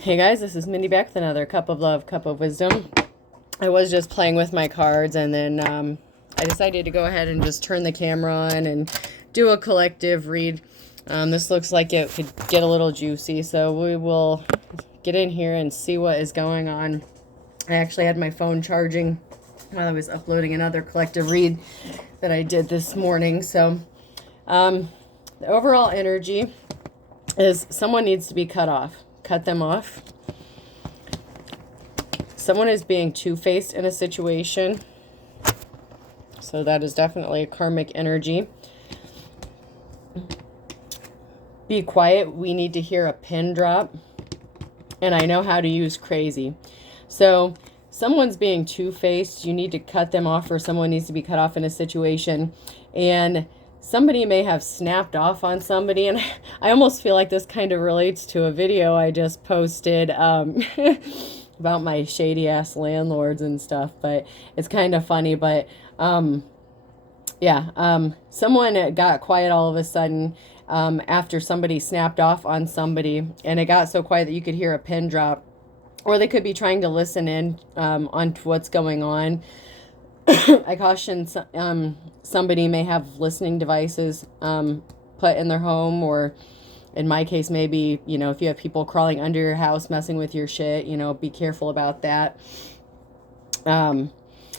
Hey guys, this is Mindy back with another cup of love, cup of wisdom. I was just playing with my cards and then I decided to go ahead and just turn the camera on and do a collective read. This looks like it could get a little juicy, so we will get in here and see what is going on. I actually had my phone charging while I was uploading another collective read that I did this morning. So the overall energy is someone needs to be cut off. Cut them off. Someone is being two-faced in a situation. So that is definitely a karmic energy. Be quiet. We need to hear a pin drop. And I know how to use crazy. So someone's being two-faced. You need to cut them off, or someone needs to be cut off in a situation. And somebody may have snapped off on somebody, and I almost feel like this kind of relates to a video I just posted about my shady ass landlords and stuff, but it's kind of funny. But someone got quiet all of a sudden after somebody snapped off on somebody, and it got so quiet that you could hear a pin drop, or they could be trying to listen in on what's going on. I caution somebody may have listening devices put in their home, or in my case, maybe, if you have people crawling under your house, messing with your shit, be careful about that.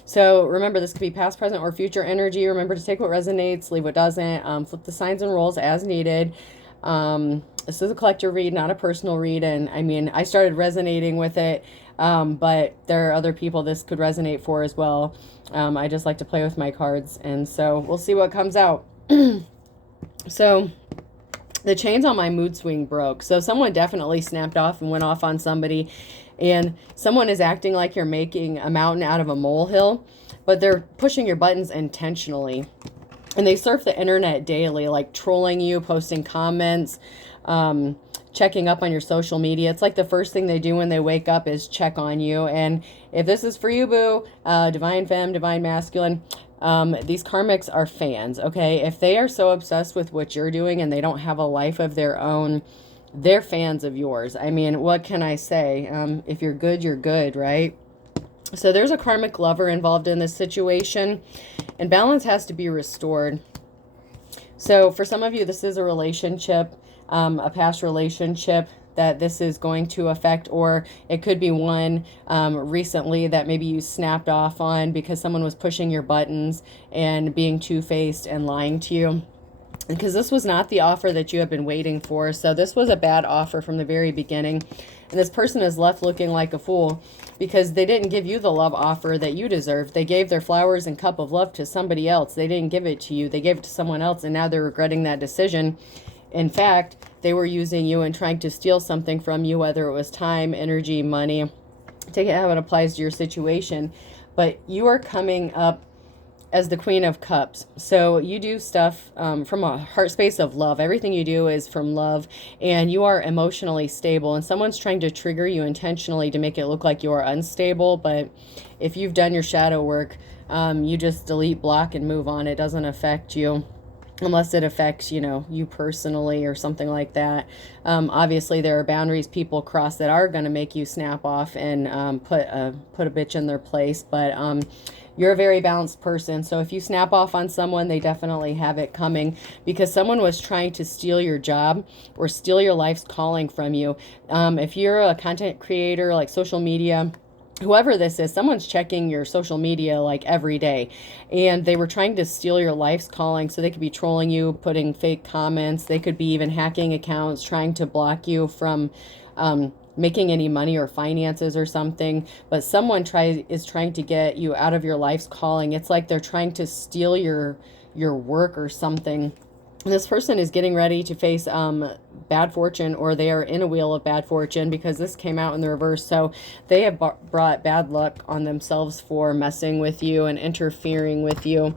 So remember, this could be past, present, or future energy. Remember to take what resonates, leave what doesn't. Flip the signs and rolls as needed. This is a collective read, not a personal read. And I mean, I started resonating with it, but there are other people this could resonate for as well. I just like to play with my cards. And so we'll see what comes out. So the chains on my mood swing broke. So someone definitely snapped off and went off on somebody. And someone is acting like you're making a mountain out of a molehill, but they're pushing your buttons intentionally. And they surf the internet daily, like trolling you, posting comments, checking up on your social media. It's like the first thing they do when they wake up is check on you. And if this is for you, boo, divine femme, divine masculine, these karmics are fans, okay? If they are so obsessed with what you're doing and they don't have a life of their own, they're fans of yours. I mean, what can I say? If you're good, you're good, right? So there's a karmic lover involved in this situation, and balance has to be restored. So for some of you, this is a relationship, a past relationship that this is going to affect, or it could be one recently that maybe you snapped off on because someone was pushing your buttons and being two-faced and lying to you. Because this was not the offer that you have been waiting for. So this was a bad offer from the very beginning. And this person is left looking like a fool because they didn't give you the love offer that you deserved. They gave their flowers and cup of love to somebody else. They didn't give it to you. They gave it to someone else, and now they're regretting that decision. In fact, they were using you and trying to steal something from you, whether it was time, energy, money. Take it how it applies to your situation. But you are coming up as the Queen of Cups. So you do stuff from a heart space of love. Everything you do is from love, and you are emotionally stable, and someone's trying to trigger you intentionally to make it look like you are unstable. But if you've done your shadow work, you just delete, block, and move on. It doesn't affect you unless it affects, you personally or something like that. Obviously, there are boundaries people cross that are going to make you snap off and put a bitch in their place. But you're a very balanced person. So if you snap off on someone, they definitely have it coming because someone was trying to steal your job or steal your life's calling from you. If you're a content creator, like social media, whoever this is, someone's checking your social media like every day, and they were trying to steal your life's calling. So they could be trolling you, putting fake comments. They could be even hacking accounts, trying to block you from making any money or finances or something. But someone is trying to get you out of your life's calling. It's like they're trying to steal your work or something. And this person is getting ready to face bad fortune, or they are in a wheel of bad fortune because this came out in the reverse. So they have brought bad luck on themselves for messing with you and interfering with you.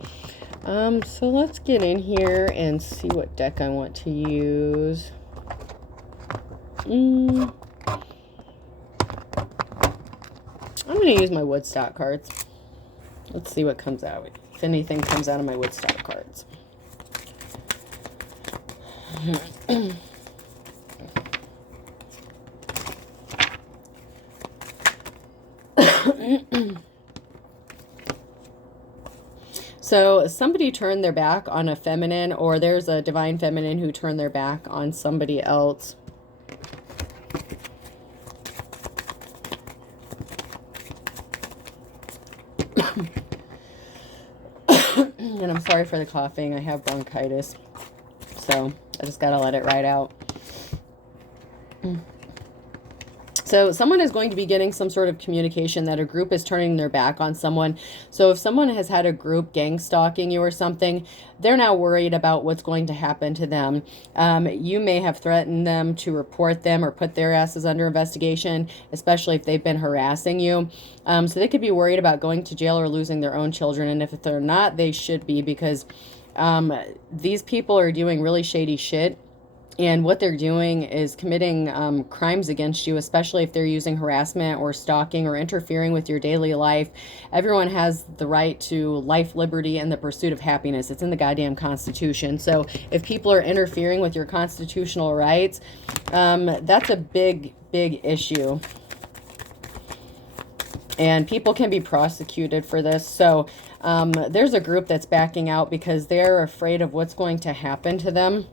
So let's get in here and see what deck I want to use. I'm going to use my Woodstock cards. Let's see what comes out. If anything comes out of my Woodstock cards. So somebody turned their back on a feminine, or there's a divine feminine who turned their back on somebody else. And I'm sorry for the coughing. I have bronchitis. So I just got to let it ride out. So someone is going to be getting some sort of communication that a group is turning their back on someone. So if someone has had a group gang stalking you or something, they're now worried about what's going to happen to them. You may have threatened them to report them or put their asses under investigation, especially if they've been harassing you. So they could be worried about going to jail or losing their own children. And if they're not, they should be, because these people are doing really shady shit. And what they're doing is committing crimes against you, especially if they're using harassment or stalking or interfering with your daily life. Everyone has the right to life, liberty, and the pursuit of happiness. It's in the goddamn Constitution. So if people are interfering with your constitutional rights, that's a big, big issue. And people can be prosecuted for this. So there's a group that's backing out because they're afraid of what's going to happen to them.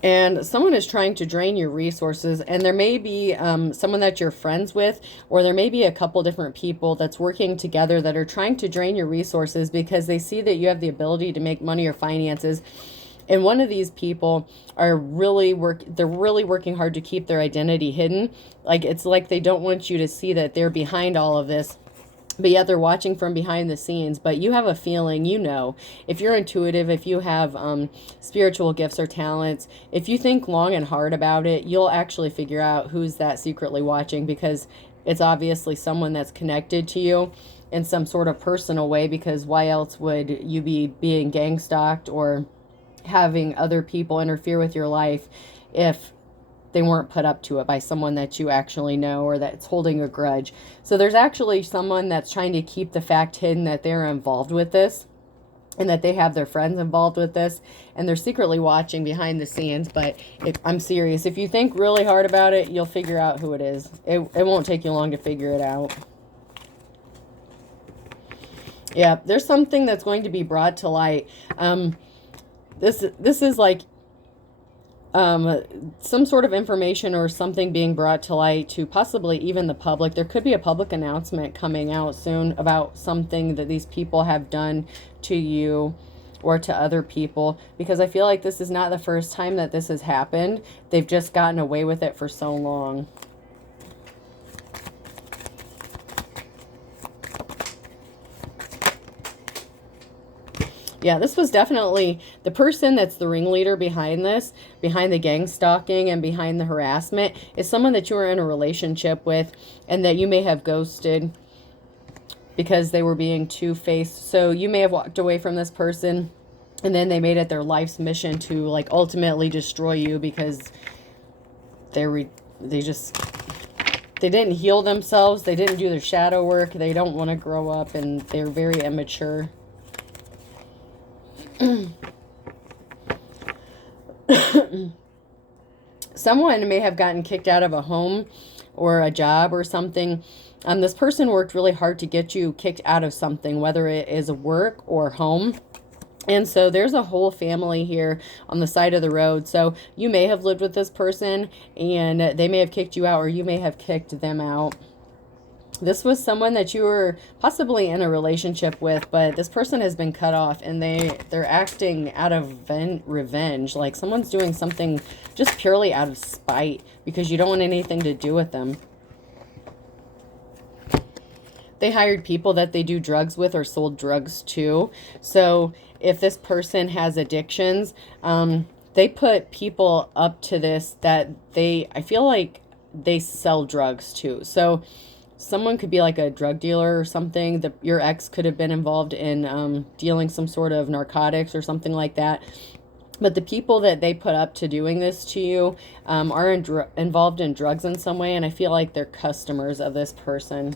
And someone is trying to drain your resources, and there may be someone that you're friends with, or there may be a couple different people that's working together that are trying to drain your resources because they see that you have the ability to make money or finances. And one of these people are they're really working hard to keep their identity hidden. Like, it's like they don't want you to see that they're behind all of this. But yet they're watching from behind the scenes. But you have a feeling, you know, if you're intuitive, if you have spiritual gifts or talents, if you think long and hard about it, you'll actually figure out who's that secretly watching, because it's obviously someone that's connected to you in some sort of personal way, because why else would you be being gang stalked or having other people interfere with your life if they weren't put up to it by someone that you actually know or that's holding a grudge. So there's actually someone that's trying to keep the fact hidden that they're involved with this and that they have their friends involved with this, and they're secretly watching behind the scenes. But I'm serious. If you think really hard about it, you'll figure out who it is. It won't take you long to figure it out. Yeah, there's something that's going to be brought to light. This is like some sort of information or something being brought to light to possibly even the public. There could be a public announcement coming out soon about something that these people have done to you or to other people, because I feel like this is not the first time that this has happened. They've just gotten away with it for so long. Yeah, this was definitely the person that's the ringleader behind this, behind the gang stalking and behind the harassment, is someone that you were in a relationship with and that you may have ghosted because they were being two-faced. So you may have walked away from this person and then they made it their life's mission to like ultimately destroy you because they didn't heal themselves, they didn't do their shadow work, they don't want to grow up, and they're very immature. Someone may have gotten kicked out of a home or a job or something. This person worked really hard to get you kicked out of something, whether it is work or home. And so there's a whole family here on the side of the road. So you may have lived with this person and they may have kicked you out, or you may have kicked them out. This was someone that you were possibly in a relationship with, but this person has been cut off and they're acting out of revenge. Like someone's doing something just purely out of spite because you don't want anything to do with them. They hired people that they do drugs with or sold drugs to. So if this person has addictions, they put people up to this that I feel like they sell drugs to. So someone could be like a drug dealer or something. Your ex could have been involved in dealing some sort of narcotics or something like that. But the people that they put up to doing this to you are involved in drugs in some way, and I feel like they're customers of this person.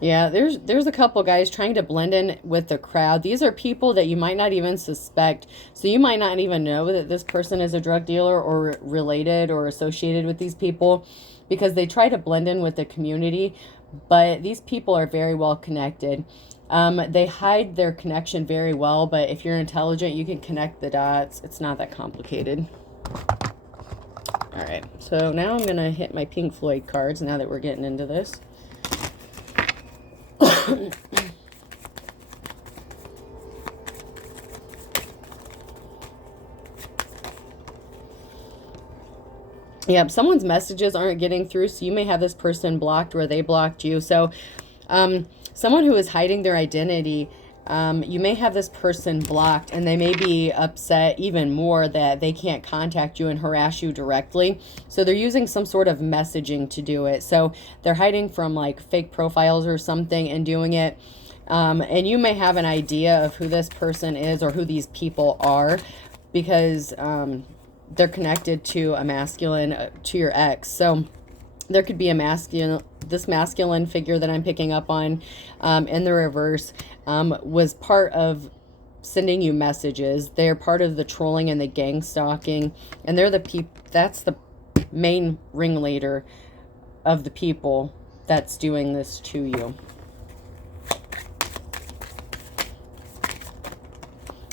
Yeah, there's a couple guys trying to blend in with the crowd. These are people that you might not even suspect. So you might not even know that this person is a drug dealer or related or associated with these people because they try to blend in with the community. But these people are very well connected. They hide their connection very well, but if you're intelligent, you can connect the dots. It's not that complicated. All right, so now I'm going to hit my Pink Floyd cards now that we're getting into this. Yeah, someone's messages aren't getting through, so you may have this person blocked or they blocked you. So someone who is hiding their identity, you may have this person blocked, and they may be upset even more that they can't contact you and harass you directly. So they're using some sort of messaging to do it. So they're hiding from like fake profiles or something and doing it. And you may have an idea of who this person is or who these people are because they're connected to a masculine, to your ex. So there could be a masculine, this masculine figure that I'm picking up on in the reverse was part of sending you messages. They're part of the trolling and the gang stalking, and they're the that's the main ringleader of the people that's doing this to you.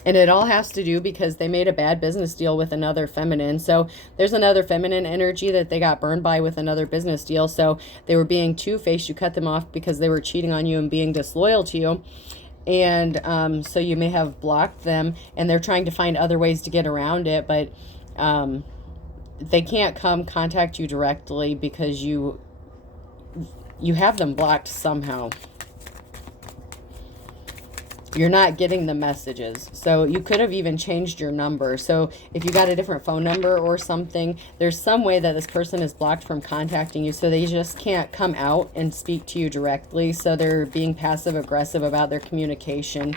And it all has to do because they made a bad business deal with another feminine. So there's another feminine energy that they got burned by with another business deal. So they were being two-faced. You cut them off because they were cheating on you and being disloyal to you. And so you may have blocked them, and they're trying to find other ways to get around it. But they can't come contact you directly because you have them blocked somehow. You're not getting the messages. So you could have even changed your number. So if you got a different phone number or something, there's some way that this person is blocked from contacting you. So they just can't come out and speak to you directly. So they're being passive aggressive about their communication.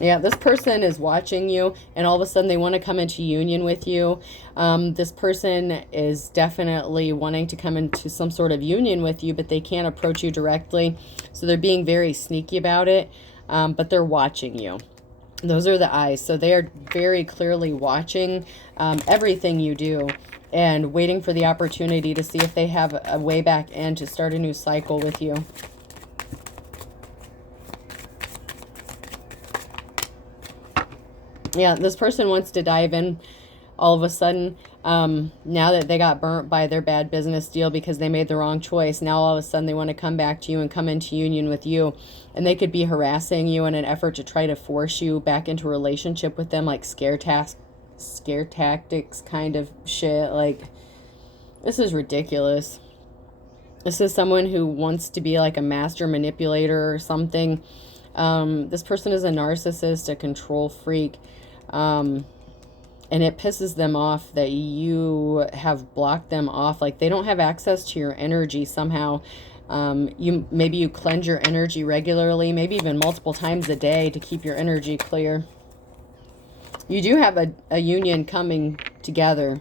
Yeah, this person is watching you, and all of a sudden they want to come into union with you. This person is definitely wanting to come into some sort of union with you, but they can't approach you directly. So they're being very sneaky about it, but they're watching you. Those are the eyes. So they are very clearly watching everything you do and waiting for the opportunity to see if they have a way back in to start a new cycle with you. Yeah, this person wants to dive in all of a sudden. Now that they got burnt by their bad business deal because they made the wrong choice, now all of a sudden they want to come back to you and come into union with you. And they could be harassing you in an effort to try to force you back into a relationship with them, like scare tactics kind of shit. Like, this is ridiculous. This is someone who wants to be like a master manipulator or something. This person is a narcissist, a control freak. And it pisses them off that you have blocked them off. Like, they don't have access to your energy somehow. Maybe you cleanse your energy regularly, maybe even multiple times a day to keep your energy clear. You do have a union coming together.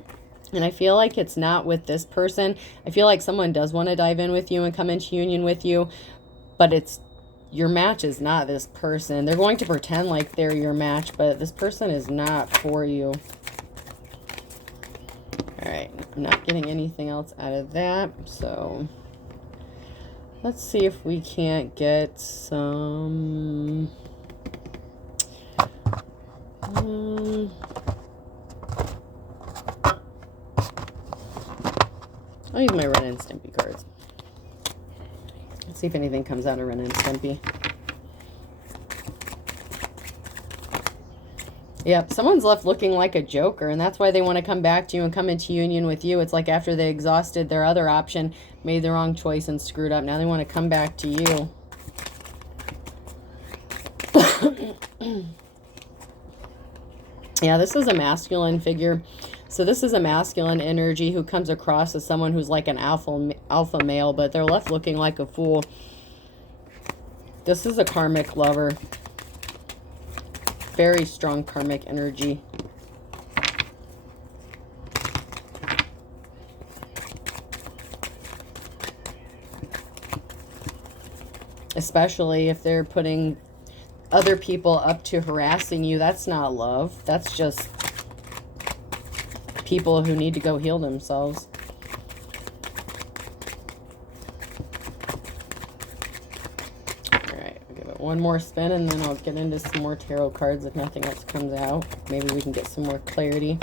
And I feel like it's not with this person. I feel like someone does want to dive in with you and come into union with you, but your match is not this person. They're going to pretend like they're your match, but this person is not for you. All right, I'm not getting anything else out of that. So let's see if we can't get some... I'll use my Ren and Stimpy cards. Let's see if anything comes out of Ren and Stimpy. Yep, someone's left looking like a joker, and that's why they want to come back to you and come into union with you. It's like after they exhausted their other option, made the wrong choice and screwed up. Now they want to come back to you. Yeah, this is a masculine figure. So this is a masculine energy who comes across as someone who's like an alpha male, but they're left looking like a fool. This is a karmic lover. Very strong karmic energy. Especially if they're putting other people up to harassing you. That's not love. That's just people who need to go heal themselves. Alright, I'll give it one more spin and then I'll get into some more tarot cards if nothing else comes out. Maybe we can get some more clarity.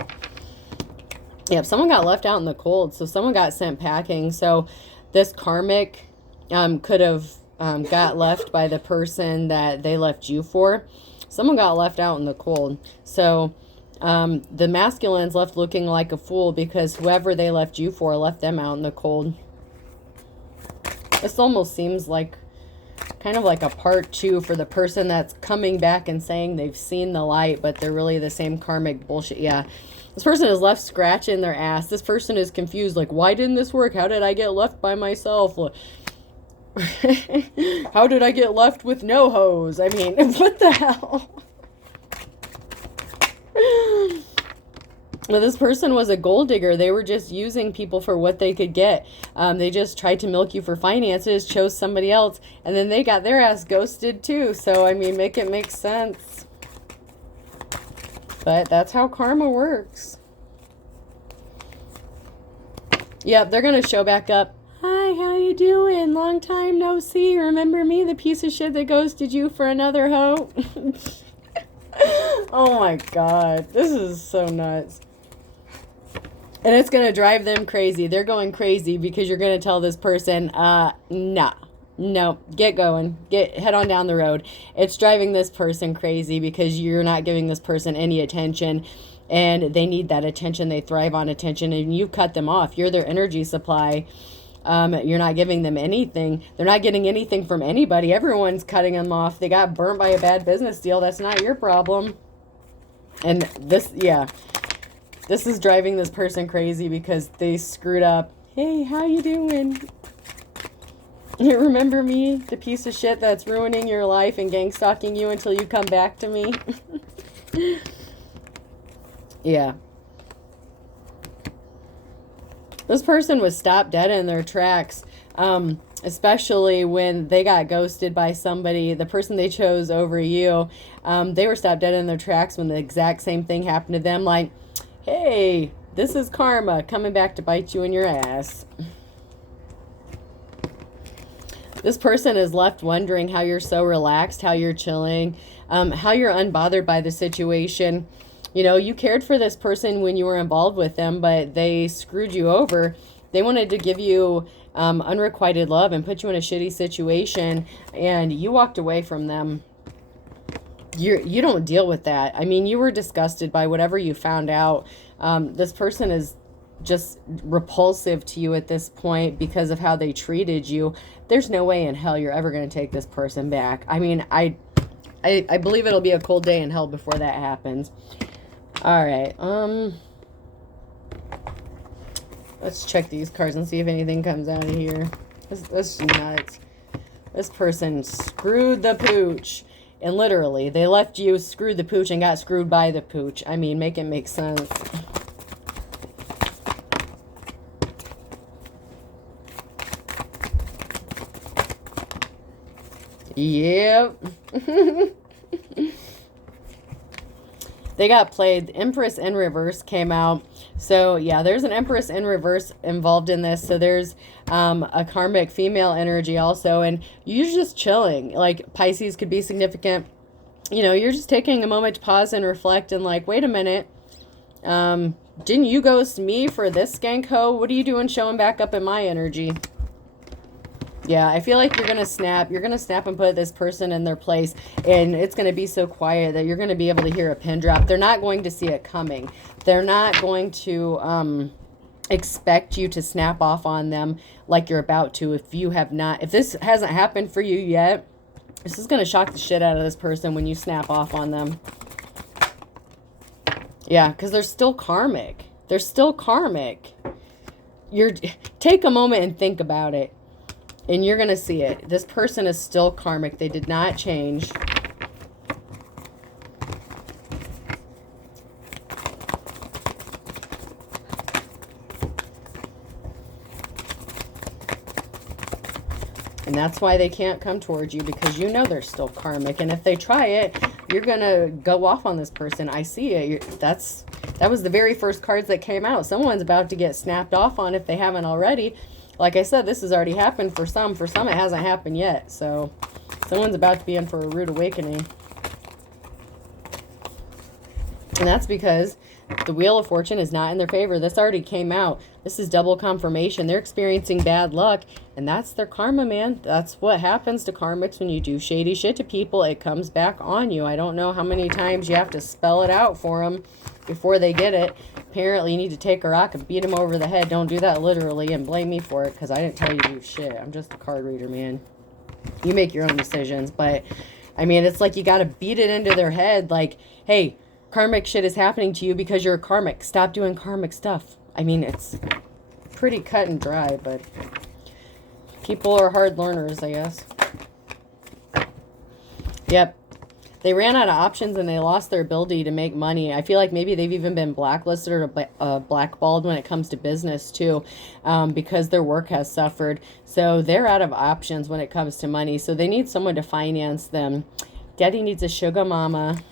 Yep, someone got left out in the cold. So someone got sent packing. So this karmic could have got left by the person that they left you for. Someone got left out in the cold. So the masculine's left looking like a fool because whoever they left you for left them out in the cold. This almost seems like kind of like a part 2 for the person that's coming back and saying they've seen the light, but they're really the same karmic bullshit. Yeah. This person is left scratching their ass. This person is confused. Like, why didn't this work? How did I get left by myself? How did I get left with no hose? I mean, what the hell? Well, this person was a gold digger. They were just using people for what they could get. They just tried to milk you for finances, chose somebody else, and then they got their ass ghosted too. So, I mean, make it make sense. But that's how karma works. Yep, they're going to show back up. Hi, how you doing? Long time no see. Remember me, the piece of shit that ghosted you for another hoe? Oh my God. This is so nuts. And it's going to drive them crazy. They're going crazy because you're going to tell this person, nah. No, get going. Head on down the road. It's driving this person crazy because you're not giving this person any attention, and they need that attention. They thrive on attention, and you cut them off. You're their energy supply. You're not giving them anything. They're not getting anything from anybody. Everyone's cutting them off. They got burnt by a bad business deal. That's not your problem. And this, yeah, this is driving this person crazy because they screwed up. Hey, how you doing? You remember me, the piece of shit that's ruining your life and gang stalking you until you come back to me? Yeah. This person was stopped dead in their tracks, especially when they got ghosted by somebody, the person they chose over you. They were stopped dead in their tracks when the exact same thing happened to them. Like, hey, this is karma coming back to bite you in your ass. This person is left wondering how you're so relaxed, how you're chilling, how you're unbothered by the situation. You know, you cared for this person when you were involved with them, but they screwed you over. They wanted to give you unrequited love and put you in a shitty situation, and you walked away from them. You don't deal with that. I mean, you were disgusted by whatever you found out. This person is just repulsive to you at this point because of how they treated you. There's no way in hell you're ever going to take this person back. I mean, I believe it'll be a cold day in hell before that happens. All right. Let's check these cards and see if anything comes out of here. This is nuts. This person screwed the pooch. And literally, they left you, screwed the pooch, and got screwed by the pooch. I mean, make it make sense. Yep. They got played. The Empress in reverse came out. So, yeah, there's an Empress in reverse involved in this. So, there's a karmic female energy also. And you're just chilling. Like, Pisces could be significant. You know, you're just taking a moment to pause and reflect and like, wait a minute. Didn't you ghost me for this skank hoe? What are you doing showing back up in my energy? Yeah, I feel like you're going to snap. You're going to snap and put this person in their place. And it's going to be so quiet that you're going to be able to hear a pin drop. They're not going to see it coming. They're not going to expect you to snap off on them like you're about to. If this hasn't happened for you yet, this is going to shock the shit out of this person when you snap off on them. Yeah, because they're still karmic. They're still karmic. Take a moment and think about it. And you're going to see it. This person is still karmic. They did not change. And that's why they can't come towards you, because you know they're still karmic. And if they try it, you're going to go off on this person. I see it. That was the very first cards that came out. Someone's about to get snapped off on if they haven't already. Like I said, this has already happened for some. For some, it hasn't happened yet. So someone's about to be in for a rude awakening. And that's because the Wheel of Fortune is not in their favor. This already came out. This is double confirmation. They're experiencing bad luck, and that's their karma, man. That's what happens to karmics when you do shady shit to people. It comes back on you. I don't know how many times you have to spell it out for them before they get it. Apparently, you need to take a rock and beat them over the head. Don't do that literally and blame me for it, because I didn't tell you to do shit. I'm just a card reader, man. You make your own decisions, but, I mean, it's like you got to beat it into their head, like, hey, karmic shit is happening to you because you're a karmic. Stop doing karmic stuff. I mean, it's pretty cut and dry, but people are hard learners, I guess. Yep. They ran out of options and they lost their ability to make money. I feel like maybe they've even been blacklisted or blackballed when it comes to business too, because their work has suffered. So they're out of options when it comes to money. So they need someone to finance them. Daddy needs a sugar mama.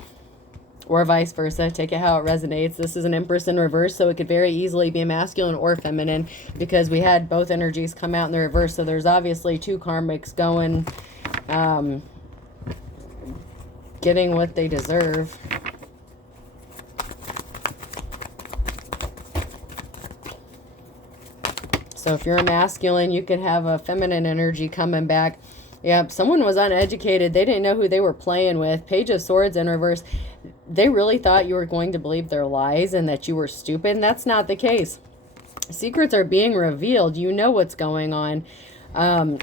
Or vice versa. Take it how it resonates. This is an Empress in reverse, so it could very easily be masculine or feminine, because we had both energies come out in the reverse. So there's obviously two karmics going, getting what they deserve. So if you're a masculine, you could have a feminine energy coming back. Yeah, someone was uneducated. They didn't know who they were playing with. Page of Swords in reverse. They really thought you were going to believe their lies and that you were stupid. And that's not the case. Secrets are being revealed. You know what's going on. And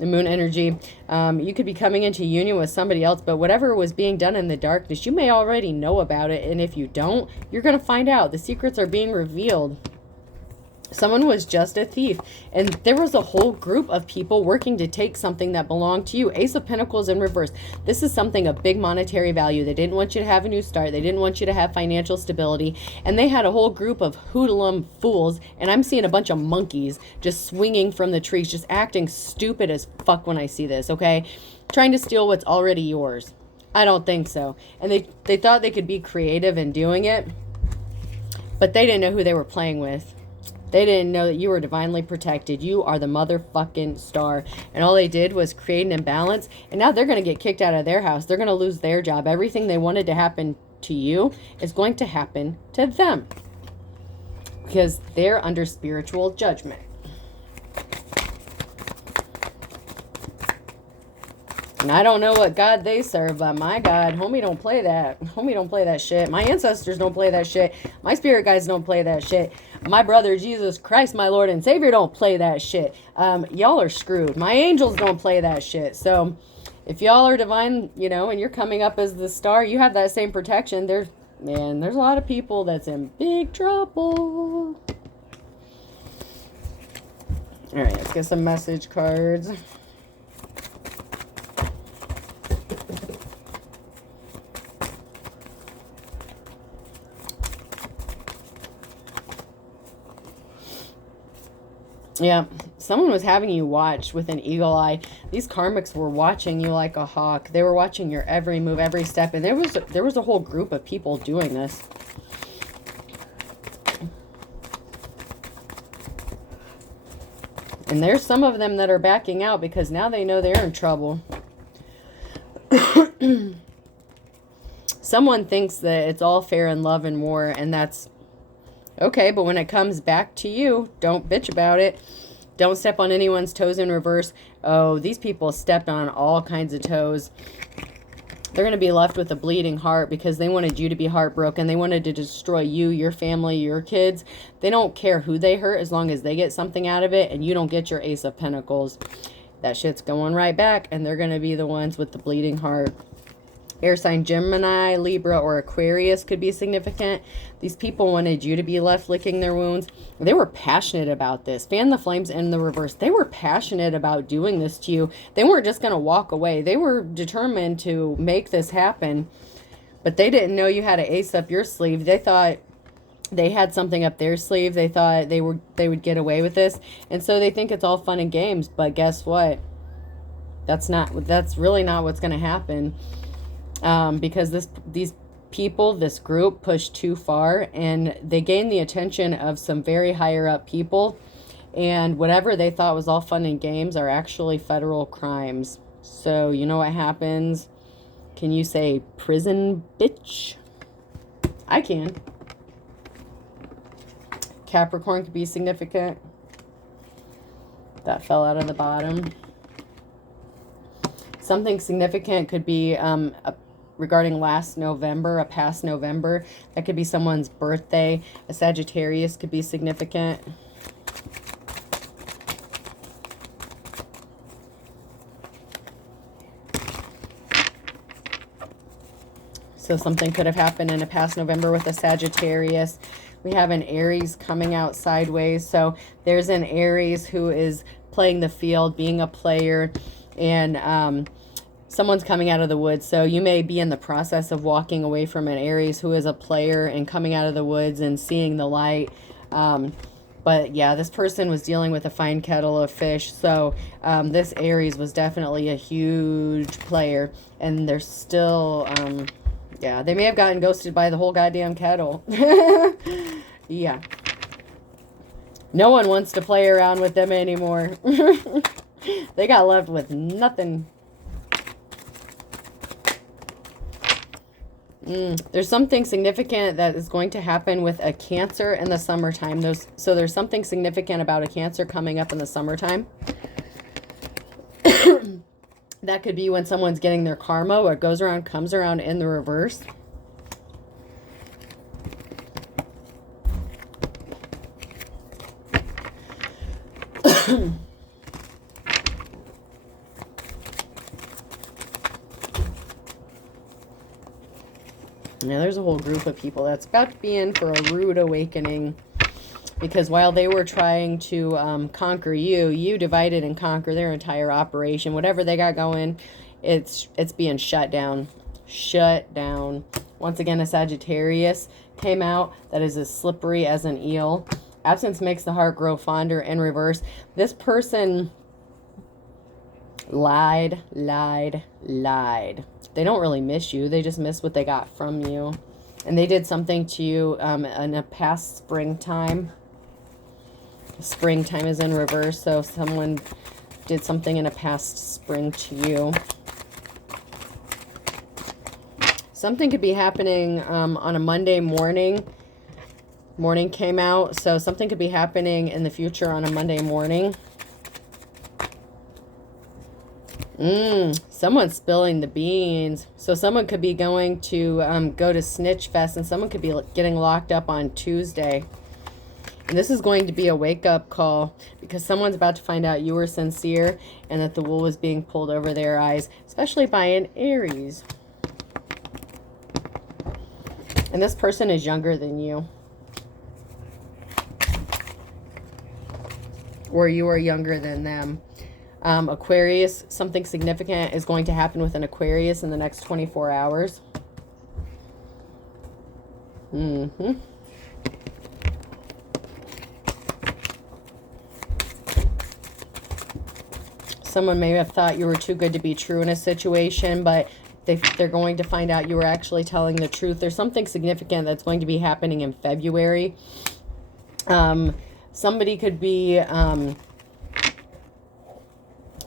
the moon energy. You could be coming into union with somebody else, but whatever was being done in the darkness, you may already know about it. And if you don't, you're going to find out. The secrets are being revealed. Someone was just a thief, and there was a whole group of people working to take something that belonged to you. Ace of Pentacles in reverse. This is something of big monetary value. They didn't want you to have a new start. They didn't want you to have financial stability, and they had a whole group of hoodlum fools, and I'm seeing a bunch of monkeys just swinging from the trees, just acting stupid as fuck when I see this, okay? Trying to steal what's already yours. I don't think so. And they thought they could be creative in doing it, but they didn't know who they were playing with. They didn't know that you were divinely protected. You are the motherfucking star. And all they did was create an imbalance. And now they're going to get kicked out of their house. They're going to lose their job. Everything they wanted to happen to you is going to happen to them, because they're under spiritual judgment. And I don't know what God they serve, but my God, homie, don't play that. Homie, don't play that shit. My ancestors don't play that shit. My spirit guides don't play that shit. My brother, Jesus Christ, my Lord and Savior, don't play that shit. Y'all are screwed. My angels don't play that shit. So if y'all are divine, you know, and you're coming up as the star, you have that same protection. There's a lot of people that's in big trouble. All right, let's get some message cards. Yeah, someone was having you watch with an eagle eye. These karmics were watching you like a hawk. They were watching your every move, every step. And there was a whole group of people doing this. And there's some of them that are backing out because now they know they're in trouble. Someone thinks that it's all fair in love and war, and that's okay, but when it comes back to you, don't bitch about it. Don't step on anyone's toes in reverse. Oh, these people stepped on all kinds of toes. They're going to be left with a bleeding heart because they wanted you to be heartbroken. They wanted to destroy you, your family, your kids. They don't care who they hurt as long as they get something out of it and you don't get your Ace of Pentacles. That shit's going right back, and they're going to be the ones with the bleeding heart. Air sign Gemini, Libra, or Aquarius could be significant. These people wanted you to be left licking their wounds. They were passionate about this. Fan the flames in the reverse. They were passionate about doing this to you. They weren't just going to walk away. They were determined to make this happen. But they didn't know you had an ace up your sleeve. They thought They had something up their sleeve. They thought they would get away with this, and so they think it's all fun and games. But guess what? That's really not what's going to happen. Because these people, this group, pushed too far, and they gained the attention of some very higher up people, and whatever they thought was all fun and games are actually federal crimes. So you know what happens? Can you say prison, bitch? I can. Capricorn could be significant. That fell out of the bottom. Something significant could be regarding last November, a past November. That could be someone's birthday. A Sagittarius could be significant. So something could have happened in a past November with a Sagittarius. We have an Aries coming out sideways. So there's an Aries who is playing the field, being a player, and someone's coming out of the woods. So you may be in the process of walking away from an Aries who is a player and coming out of the woods and seeing the light. But yeah, this person was dealing with a fine kettle of fish. So this Aries was definitely a huge player, and they're still... yeah, they may have gotten ghosted by the whole goddamn kettle. Yeah. No one wants to play around with them anymore. They got left with nothing. There's something significant that is going to happen with a Cancer in the summertime. So there's something significant about a Cancer coming up in the summertime. That could be when someone's getting their karma. What goes around comes around in the reverse. Yeah, there's a whole group of people that's about to be in for a rude awakening. Because while they were trying to conquer you, you divided and conquer their entire operation. Whatever they got going, it's being shut down. Shut down. Once again, a Sagittarius came out that is as slippery as an eel. Absence makes the heart grow fonder. In reverse, this person lied. They don't really miss you. They just miss what they got from you. And they did something to you in a past springtime. Springtime is in reverse, so someone did something in a past spring to you. Something could be happening on a Monday morning. Morning came out, so something could be happening in the future on a Monday morning. Someone's spilling the beans. So someone could be going to go to Snitch Fest, and someone could be getting locked up on Tuesday. And this is going to be a wake-up call because someone's about to find out you were sincere and that the wool was being pulled over their eyes, especially by an Aries. And this person is younger than you. Or you are younger than them. Aquarius, something significant is going to happen with an Aquarius in the next 24 hours. Someone may have thought you were too good to be true in a situation, but they're going to find out you were actually telling the truth. There's something significant that's going to be happening in February. Somebody could be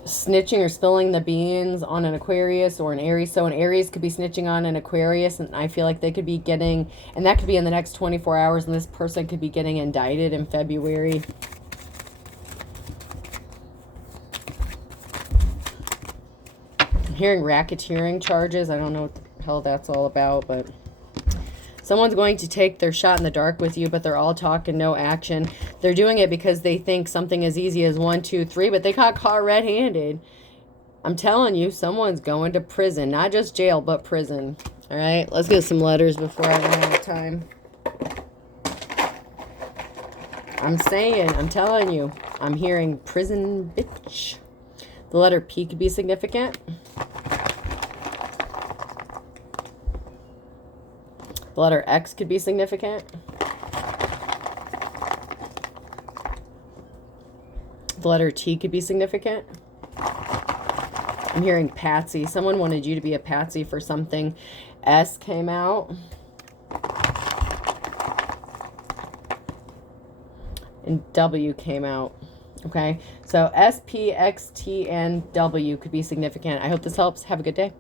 snitching or spilling the beans on an Aquarius or an Aries. So an Aries could be snitching on an Aquarius, and I feel like they could be getting, and that could be in the next 24 hours, and this person could be getting indicted in February. I'm hearing racketeering charges. I don't know what the hell that's all about, but someone's going to take their shot in the dark with you, but they're all talk and no action. They're doing it because they think something as easy as 1, 2, 3, but they got caught red-handed. I'm telling you, someone's going to prison. Not just jail, but prison. All right, let's get some letters before I run out of time. I'm telling you, I'm hearing prison, bitch. The letter P could be significant. The letter X could be significant. The letter T could be significant. I'm hearing patsy. Someone wanted you to be a patsy for something. S came out. And W came out. Okay, so S, P, X, T, and W could be significant. I hope this helps. Have a good day.